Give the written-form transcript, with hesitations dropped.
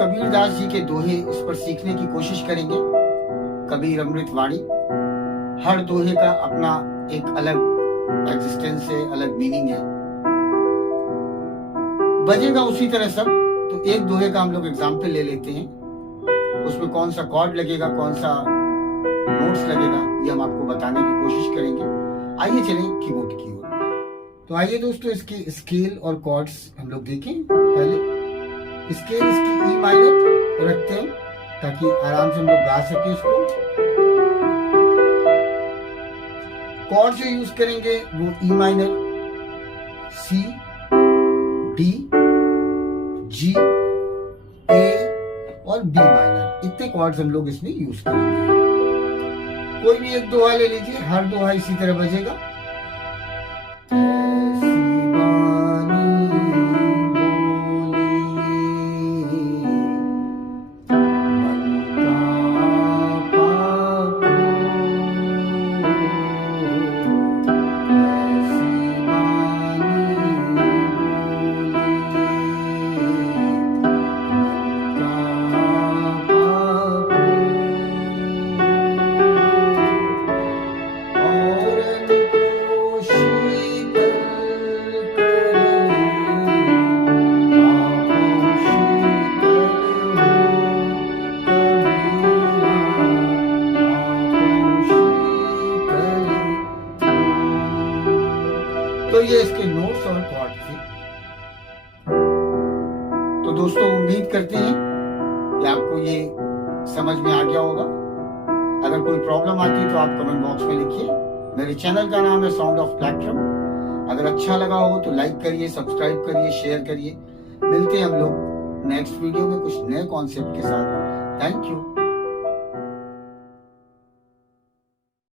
कबीरदास जी के दोहे इस पर सीखने की कोशिश करेंगे। कबीर अमृत वाणी, हर दोहे का अपना एक अलग एग्जिस्टेंस है, अलग मीनिंग है। बजेगा उसी तरह सब। तो एक दोहे का हम लोग एग्जाम्पल ले लेते हैं, उसमें कौन सा कॉर्ड लगेगा, कौन सा नोट्स लगेगा, ये हम आपको बताने की कोशिश करेंगे। आइए चलें कीबोर्ड की ओर। तो आइए दोस्तों, इसके स्केल और कॉर्ड्स हम लोग देखें। पहले स्केल इसकी ई माइनर रखते हैं ताकि आराम से हम लोग गा सके इसको। कॉर्ड जो यूज करेंगे वो ई माइनर, सी, डी, जी, ए और बी माइनर, इतने कॉर्ड्स हम लोग इसमें यूज करेंगे। कोई भी एक दोहा ले लीजिए, हर दोहा इसी तरह बजेगा। तो ये इसके नोट्स और कॉर्ड थे। तो दोस्तों उम्मीद करते हैं कि आपको ये समझ में आ गया होगा। अगर कोई प्रॉब्लम आती है तो आप कमेंट बॉक्स में लिखिए। मेरे चैनल का नाम है साउंड ऑफ प्लेक्ट्रम। अगर अच्छा लगा हो तो लाइक करिए, सब्सक्राइब करिए, शेयर करिए। मिलते हैं हम लोग नेक्स्ट वीडियो में कुछ नए कॉन्सेप्ट के साथ। Thank you.